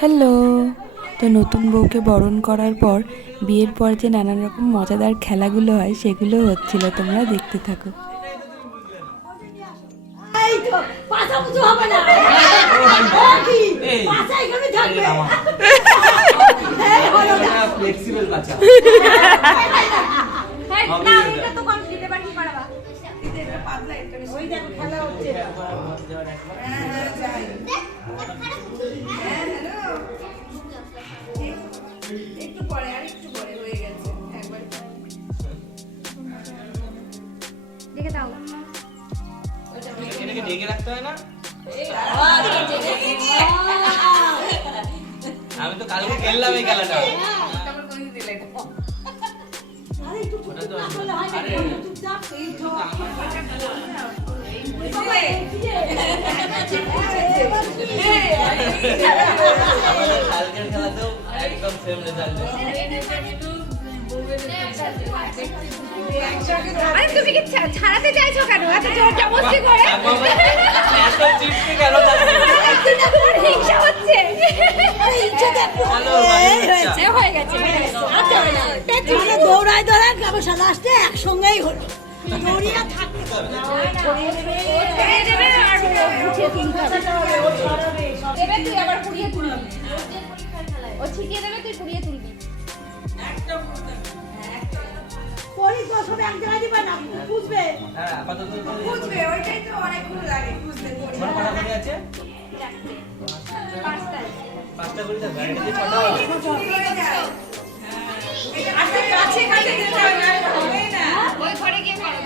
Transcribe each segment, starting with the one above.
Hello. তো নতুন বউকে বরণ করার পর বিয়ের পর যে নানান রকম মজাদার খেলাগুলো হয় সেগুলো হচ্ছিল, তোমরা দেখতে থাকো। একটু পরে আর একটু পরে হয়ে গেছে একবার দেখে দাও। এটাকে ঢেকে রাখতে হয় না? আমি তো কালকে খেললাম এই খেলাটা। কালকের খেলাতেও একদম সেম রেজাল্ট। আরে তুমি কি ছাড়াতে চাইছো কেন? এত জোর জবরদস্তি করে এত চিপকে কেন তোমার হিংসা হচ্ছে। হয়ে গেছে দৌড়ায় দৌড়ায় ব্যবসা লাস্টে একসঙ্গেই হলো। দৌড়িয়া থাকতে এবার তুই আবার কুড়িয়ে তুলবি, ও ছিটিয়ে দেবে, তুই কুড়িয়ে তুলবি। বুঝবে হ্যাঁ আপাতত বুঝবে, ওইটাই তো অনেকগুলো লাগে বুঝতে। তোমার কটা করে আছে? পাঁচটা করে আছে, গাড়িতে 6টা হবে। আচ্ছা কাছে কাছে যেতে হবে না, ওই ঘরে গিয়ে করো।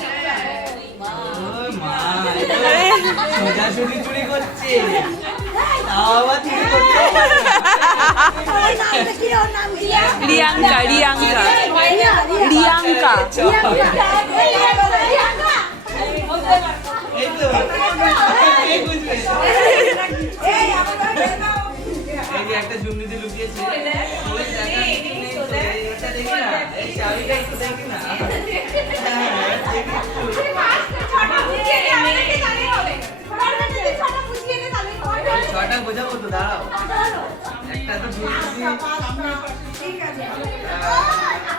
ওই মা, সোজা চুরি চুরি করছে। তাও আবার চুরি করছে। রিয়াঙ্কা রিয়াঙ্কা রিয়াঙ্কা এই তো কে বুঝবে? এই যে একটা জুমনিতে লুকিয়েছে। ওই জায়গা এটা দেখি না, এই চাবিটা একটু দেখি না। ছটা বোঝাবো তো, দাঁড়াও একটা তো বুঝছি।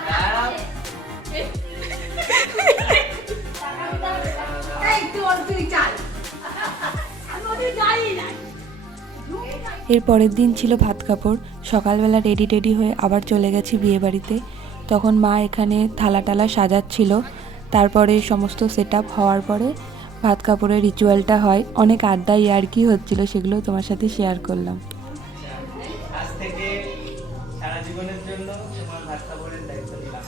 দাঁড়াও। এর পরের দিন ছিল ভাত কাপড়। সকালবেলা রেডি টেডি হয়ে আবার চলে গেছি বিয়ে বাড়িতে। তখন মা এখানে থালা টালা সাজাচ্ছিল। তারপরে সমস্ত সেট আপ হওয়ার পরে ভাত কাপড়ের রিচুয়ালটা হয়। অনেক আড্ডা ইয়ার্কি হচ্ছিল, সেগুলো তোমার সাথে শেয়ার করলাম। আজ থেকে সারা জীবনের জন্য তোমার ভাত কাপড়ের দায়িত্ব নিলাম।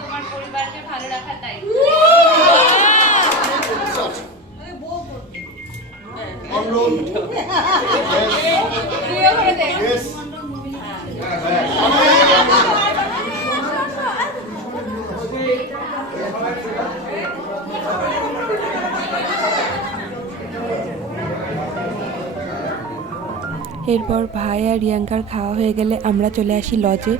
তোমার পরিবারকে ভালো রাখার দায়িত্ব। এরপর ভাই আর রিয়াঙ্কার খাওয়া হয়ে গেলে আমরা চলে আসি লজে।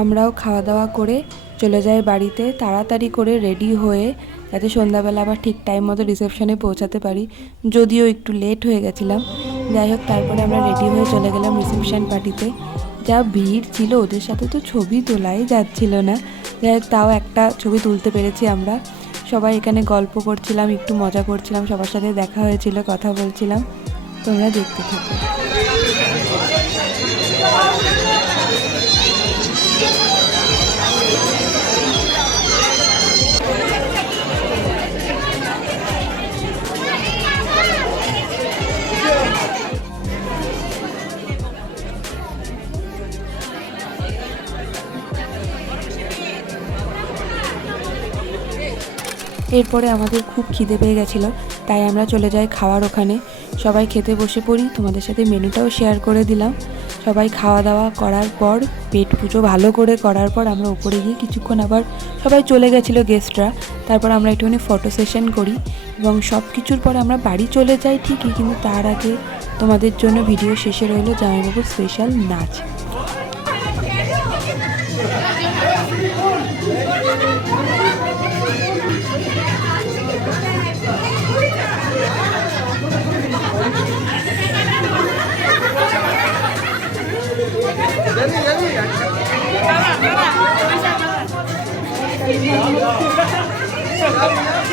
আমরাও খাওয়া দাওয়া করে চলে যাই বাড়িতে, তাড়াতাড়ি করে রেডি হয়ে, যাতে সন্ধ্যাবেলা আবার ঠিক টাইম মতো রিসেপশনে পৌঁছাতে পারি। যদিও একটু লেট হয়ে গেছিলাম, যাই হোক তারপরে আমরা রেডি হয়ে চলে গেলাম রিসেপশন পার্টিতে। যা ভিড় ছিল, ওদের সাথে তো ছবি তোলাই যাচ্ছিল না। যাই হোক তাও একটা ছবি তুলতে পেরেছি আমরা। সবাই এখানে গল্প করছিলাম, একটু মজা করছিলাম, সবার সাথে দেখা হয়েছিল, কথা বলছিলাম। তোমরা দেখতে থাকো। এরপরে আমাদের খুব খিদে পেয়ে গেছিলো, তাই আমরা চলে যাই খাওয়ার ওখানে। সবাই খেতে বসে পড়ি, তোমাদের সাথে মেনুটাও শেয়ার করে দিলাম। সবাই খাওয়া দাওয়া করার পর, পেট পুজো ভালো করে করার পর আমরা উপরে গিয়ে কিছুক্ষণ আবার সবাই চলে গেছিলো গেস্টরা। তারপর আমরা একটুখানি ফটো সেশন করি এবং সব কিছুর পরে আমরা বাড়ি চলে যাই ঠিকই, কিন্তু তার আগে তোমাদের জন্য ভিডিও শেষে রইলো জামাইবাবুর স্পেশাল নাচ। Tata, tata.